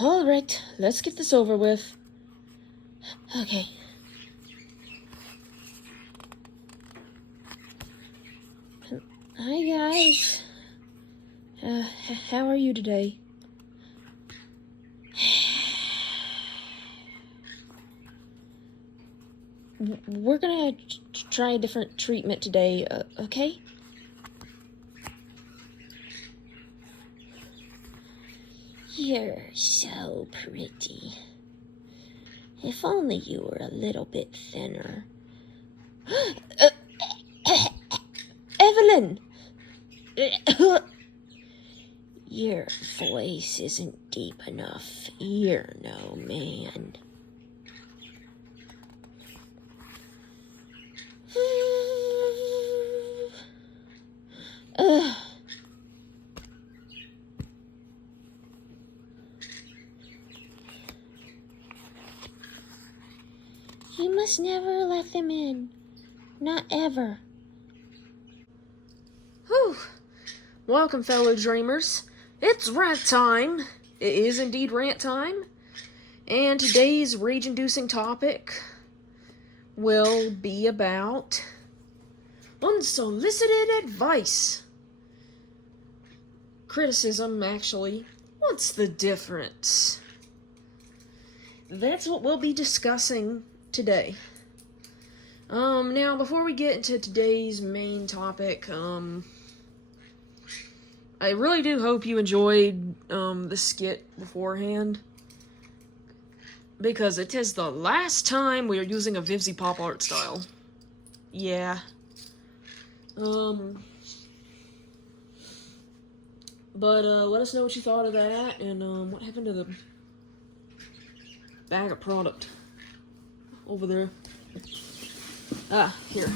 Alright, let's get this over with. Okay. Hi guys. How are you today? We're gonna try a different treatment today, okay? You're so pretty. If only you were a little bit thinner. Evelyn! Your voice isn't deep enough. You're no man. You must never let them in. Not ever. Whew. Welcome, fellow dreamers. It's rant time. It is indeed rant time. And today's rage-inducing topic will be about unsolicited advice. Criticism, actually. What's the difference? That's what we'll be discussing today. Now, before we get into today's main topic, I really do hope you enjoyed, the skit beforehand, because it is the last time we are using a Vivzy pop art style. Yeah. But, let us know what you thought of that, and, what happened to the bag of product over there. Here.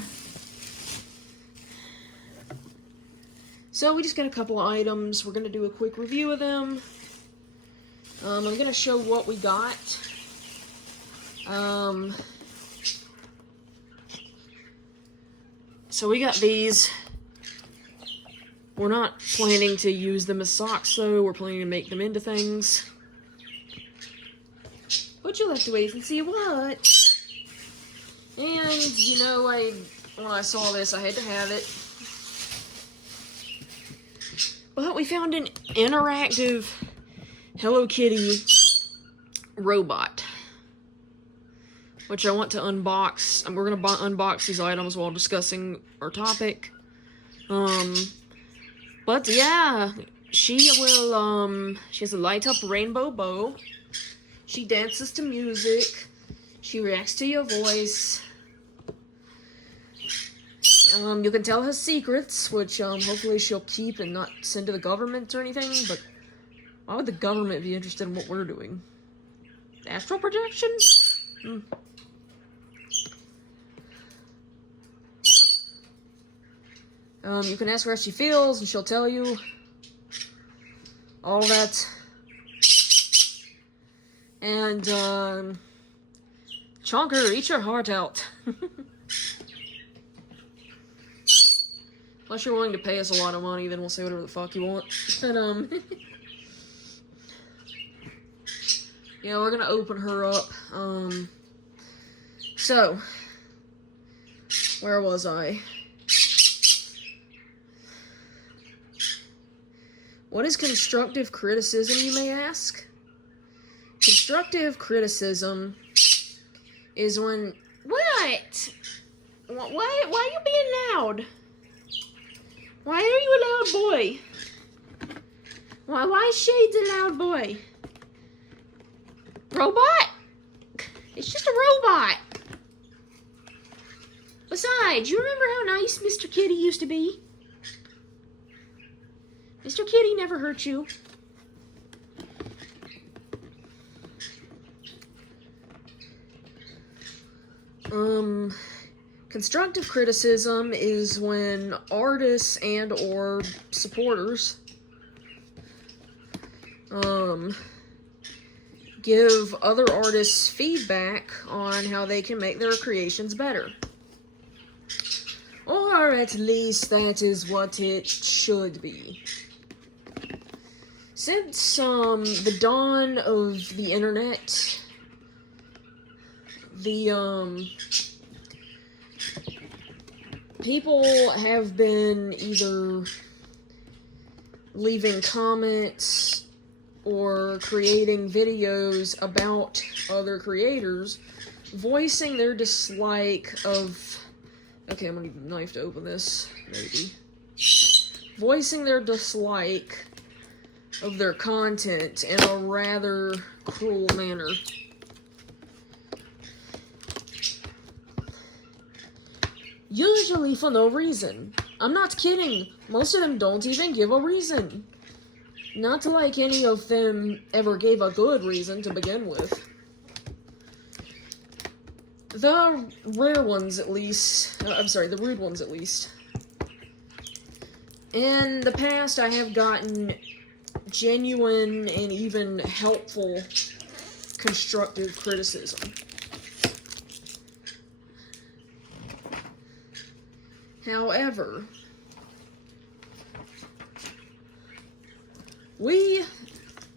So we just got a couple of items. We're gonna do a quick review of them. I'm gonna show what we got. So we got these. We're not planning to use them as socks, though. We're planning to make them into things. But you'll have to wait and see what. And, you know, when I saw this, I had to have it. But we found an interactive Hello Kitty robot, which I want to unbox. And we're going to unbox these items while discussing our topic. But yeah, she will, she has a light up rainbow bow. She dances to music. She reacts to your voice. You can tell her secrets, which, hopefully she'll keep and not send to the government or anything, but why would the government be interested in what we're doing? Astral projection? You can ask her how she feels, and she'll tell you all that. And, Chonker, eat your heart out. Unless you're willing to pay us a lot of money, then we'll say whatever the fuck you want. But, yeah, we're gonna open her up. So, where was I? What is constructive criticism, you may ask? Constructive criticism is when... What? Why are you being loud? Why are you a loud boy? Why is Shades a loud boy? Robot? It's just a robot. Besides, you remember how nice Mr. Kitty used to be? Mr. Kitty never hurt you. Constructive criticism is when artists and or supporters give other artists feedback on how they can make their creations better. Or at least that is what it should be. Since the dawn of the internet, people have been either leaving comments or creating videos about other creators, voicing their dislike of... Okay, I'm gonna need a knife to open this, maybe. Voicing their dislike of their content in a rather cruel manner. Usually for no reason. I'm not kidding. Most of them don't even give a reason. Not like any of them ever gave a good reason to begin with. The rare ones, at least. The rude ones, at least. In the past, I have gotten genuine and even helpful constructive criticism. However, we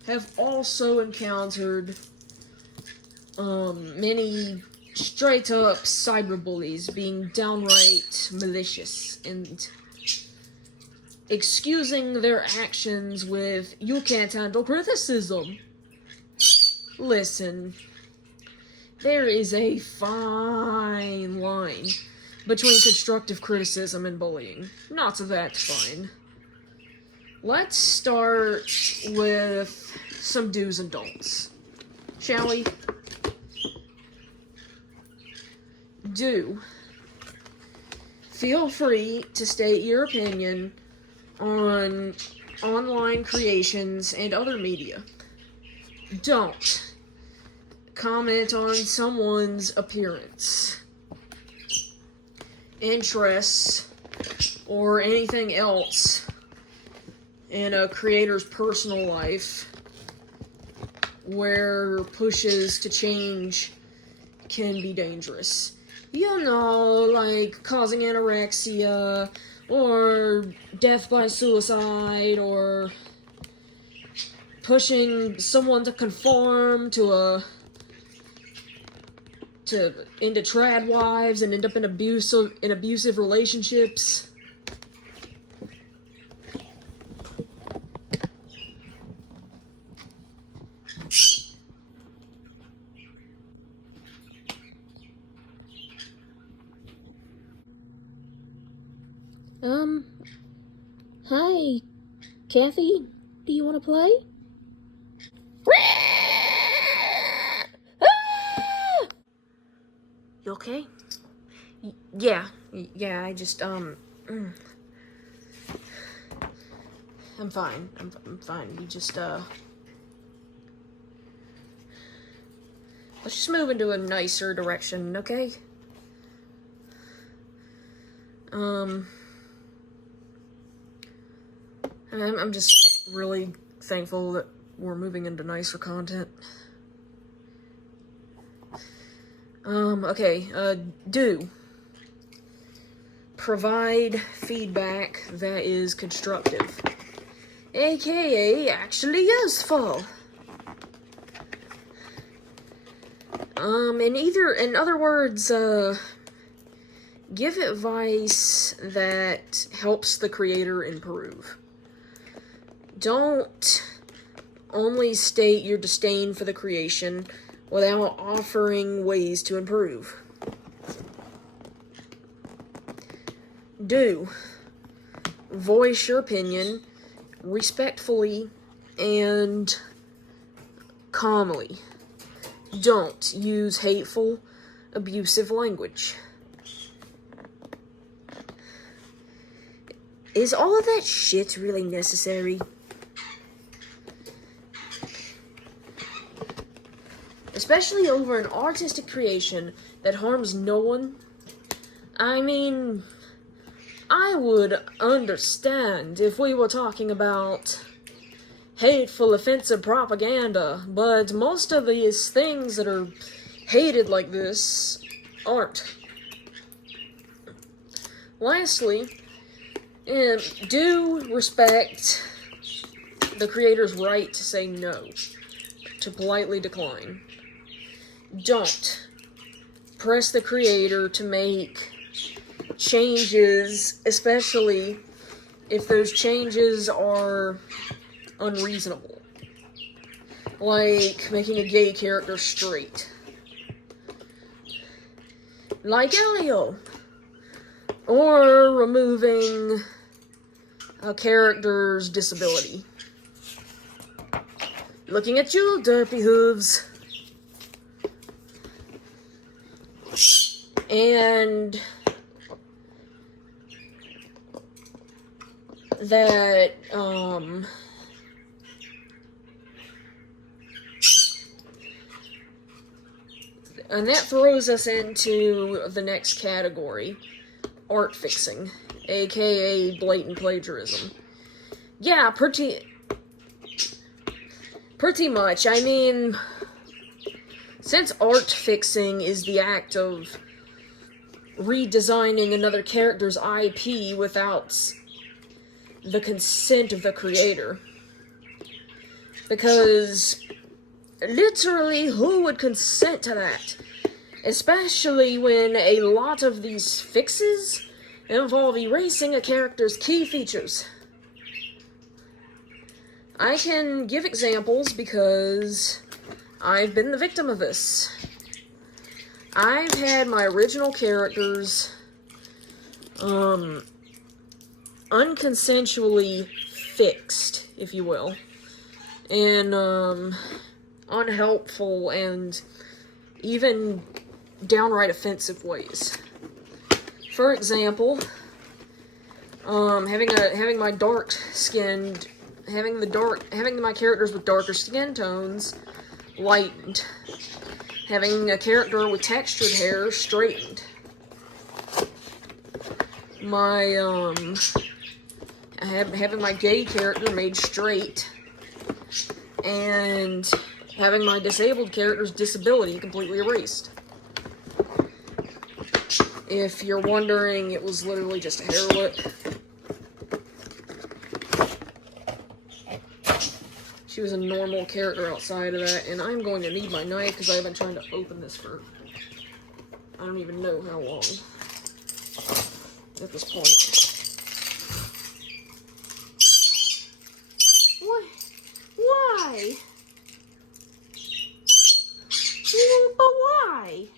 have also encountered many straight-up cyberbullies being downright malicious and excusing their actions with, "You can't handle criticism." Listen, there is a fine line between constructive criticism and bullying. Not that fine. Let's start with some do's and don'ts, shall we? Do. Feel free to state your opinion on online creations and other media. Don't comment on someone's appearance, interests, or anything else in a creator's personal life where pushes to change can be dangerous. You know, like causing anorexia, or death by suicide, or pushing someone to conform into trad wives and end up in abusive relationships. Hi, Kathy, do you want to play? You okay? Yeah, I just, I'm fine, I'm fine, you just, let's just move into a nicer direction, okay? I'm just really thankful that we're moving into nicer content. Do provide feedback that is constructive, aka actually useful. In other words, give advice that helps the creator improve. Don't only state your disdain for the creation without offering ways to improve. Do voice your opinion respectfully and calmly. Don't use hateful, abusive language. Is all of that shit really necessary? Especially over an artistic creation that harms no one. I mean, I would understand if we were talking about hateful, offensive propaganda, but most of these things that are hated like this aren't. Lastly, do respect the creator's right to say no, to politely decline. Don't press the creator to make changes, especially if those changes are unreasonable. Like making a gay character straight. Like Elio. Or removing a character's disability. Looking at you, derpy hooves. And that, and that throws us into the next category, art fixing, aka blatant plagiarism. Yeah, pretty much. I mean, since art fixing is the act of redesigning another character's IP without the consent of the creator, because literally, who would consent to that? Especially when a lot of these fixes involve erasing a character's key features. I can give examples because I've been the victim of this. I've had my original characters unconsensually fixed, if you will, in unhelpful and even downright offensive ways. For example, having my my characters with darker skin tones lightened, having a character with textured hair straightened, having my gay character made straight, and having my disabled character's disability completely erased. If you're wondering, it was literally just a hair lip. She was a normal character outside of that, and I'm going to need my knife because I've been trying to open this for I don't even know how long at this point. What? Why? But why?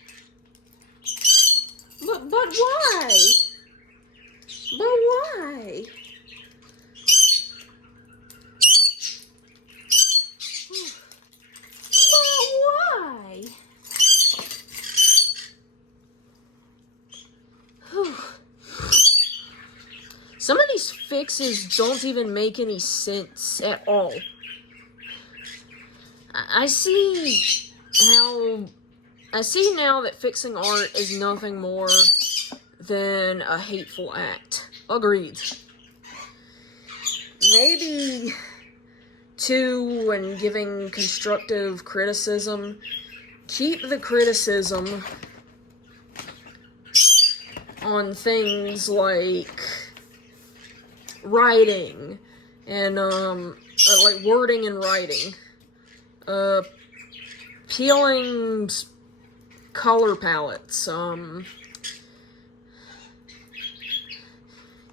But why? But why? But why? Some of these fixes don't even make any sense at all. I see now that fixing art is nothing more than a hateful act. Agreed. Maybe, too, when giving constructive criticism, keep the criticism on things like writing and, like wording and writing. Peeling color palettes,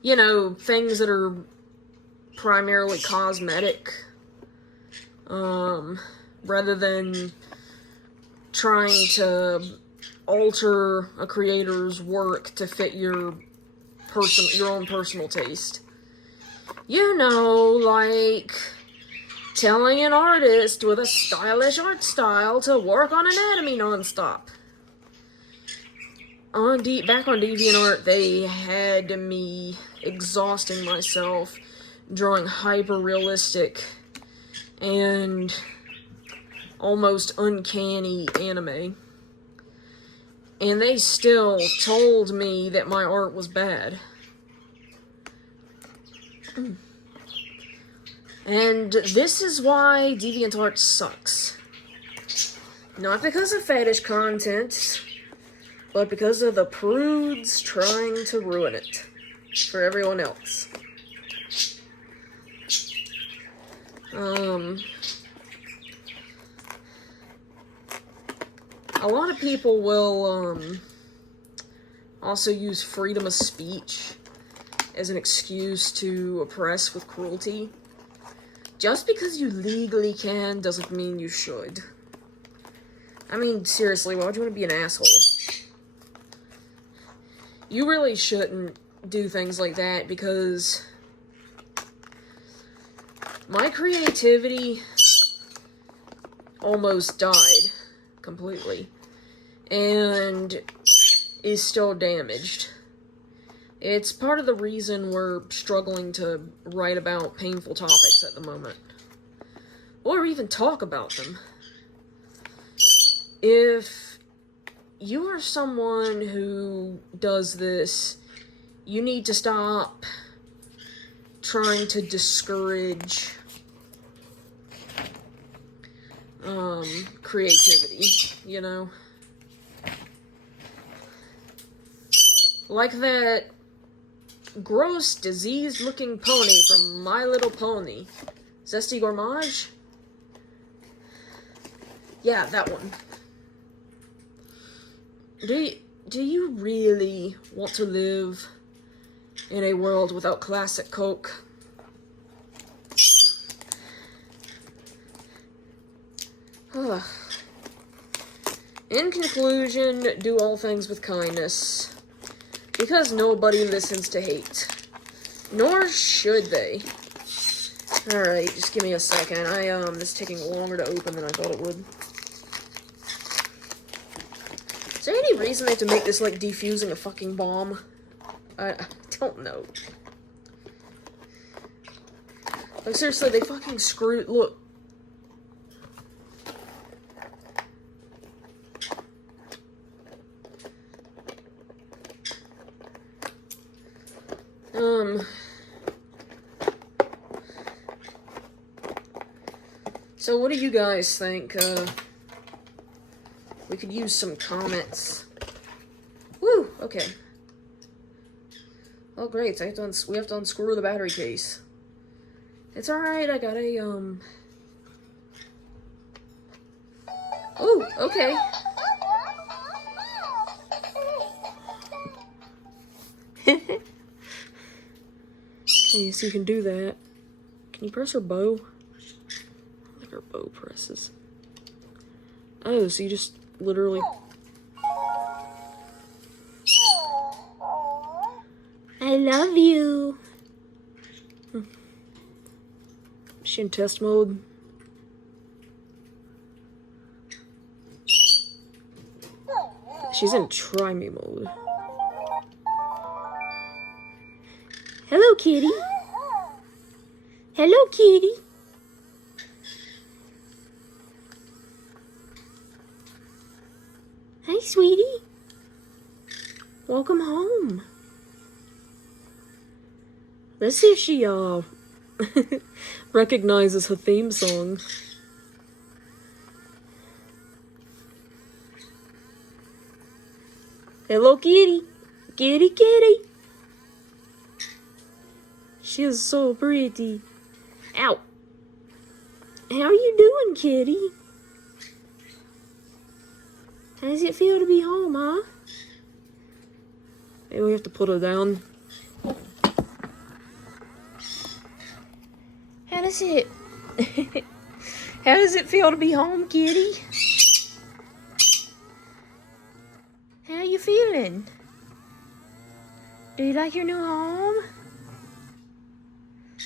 you know, things that are primarily cosmetic, rather than trying to alter a creator's work to fit your own personal taste. You know, like telling an artist with a stylish art style to work on anatomy nonstop. Back on DeviantArt, they had me exhausting myself drawing hyper-realistic and almost uncanny anime. And they still told me that my art was bad. And this is why DeviantArt sucks. Not because of fetish content, but because of the prudes trying to ruin it for everyone else. A lot of people will, also use freedom of speech as an excuse to oppress with cruelty. Just because you legally can doesn't mean you should. I mean, seriously, why would you want to be an asshole? You really shouldn't do things like that, because my creativity almost died completely and is still damaged. It's part of the reason we're struggling to write about painful topics at the moment, or even talk about them. If you are someone who does this, you need to stop trying to discourage creativity, you know? Like that gross, diseased-looking pony from My Little Pony. Zesty Gourmage? Yeah, that one. Do you really want to live in a world without classic Coke? In conclusion, do all things with kindness, because nobody listens to hate. Nor should they. Alright, just give me a second. This is taking longer to open than I thought it would. Is there any reason they have to make this like defusing a fucking bomb? I don't know. Like, seriously, they fucking screwed. Look. So what do you guys think? We could use some comments. Woo! Okay. Oh great, we have to unscrew the battery case. It's alright, I got a, Ooh, okay. Okay, so you can do that. Can you press her bow? I like her bow presses. Oh, so you just literally... I love you. Is she in test mode? She's in try me mode. Hello, kitty. Hello, kitty. Hi, sweetie. Welcome home. Let's see if she, recognizes her theme song. Hello, kitty. Kitty, kitty. She is so pretty. Ow. How are you doing, kitty? How does it feel to be home, huh? Maybe we have to put her down. How does it... How does it feel to be home, kitty? How are you feeling? Do you like your new home?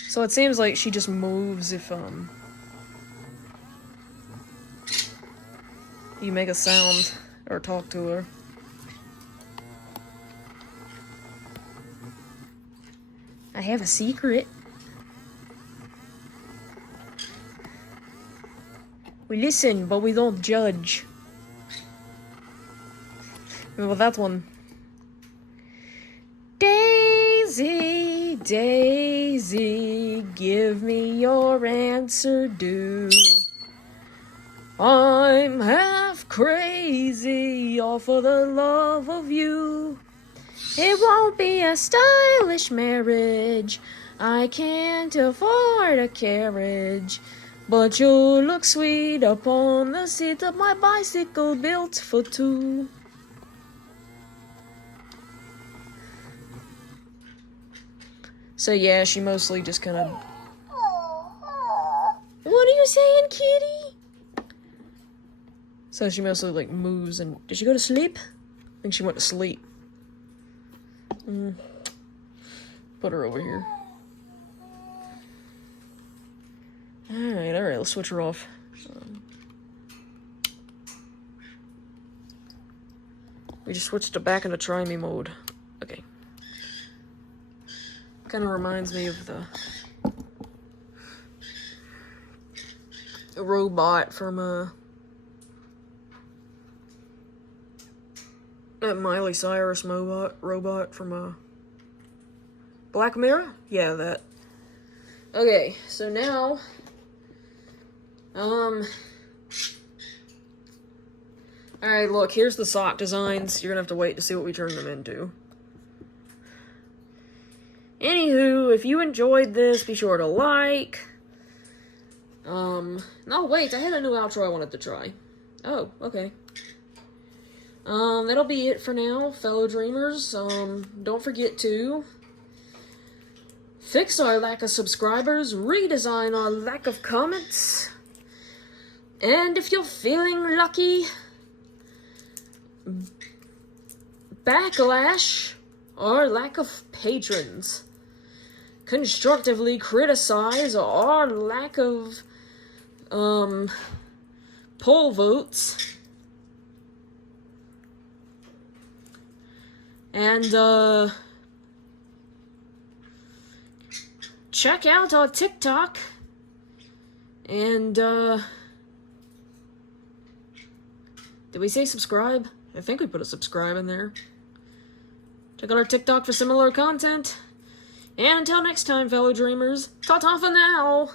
So it seems like she just moves if, you make a sound or talk to her. I have a secret. We listen, but we don't judge. Well, that one. Daisy, Daisy, give me your answer due. I'm half crazy, all for the love of you. It won't be a stylish marriage, I can't afford a carriage, but you'll look sweet upon the seat of my bicycle built for two. So yeah, she mostly just kind of... What are you saying, kitty? So she mostly, like, moves and... Did she go to sleep? I think she went to sleep. Put her over here. Alright, let's switch her off. We just switched it back into try me mode. Okay. Kind of reminds me of the robot from that Miley Cyrus robot from Black Mirror? Yeah, that. Okay, so now alright, look, here's the sock designs. You're gonna have to wait to see what we turn them into. Anywho, if you enjoyed this, be sure to like. No, wait, I had a new outro I wanted to try. Oh, okay. That'll be it for now, fellow dreamers. Don't forget to fix our lack of subscribers, redesign our lack of comments, and if you're feeling lucky, backlash our lack of patrons. Constructively criticize our lack of poll votes. And check out our TikTok. And did we say subscribe? I think we put a subscribe in there. Check out our TikTok for similar content. And until next time, fellow dreamers, ta-ta for now!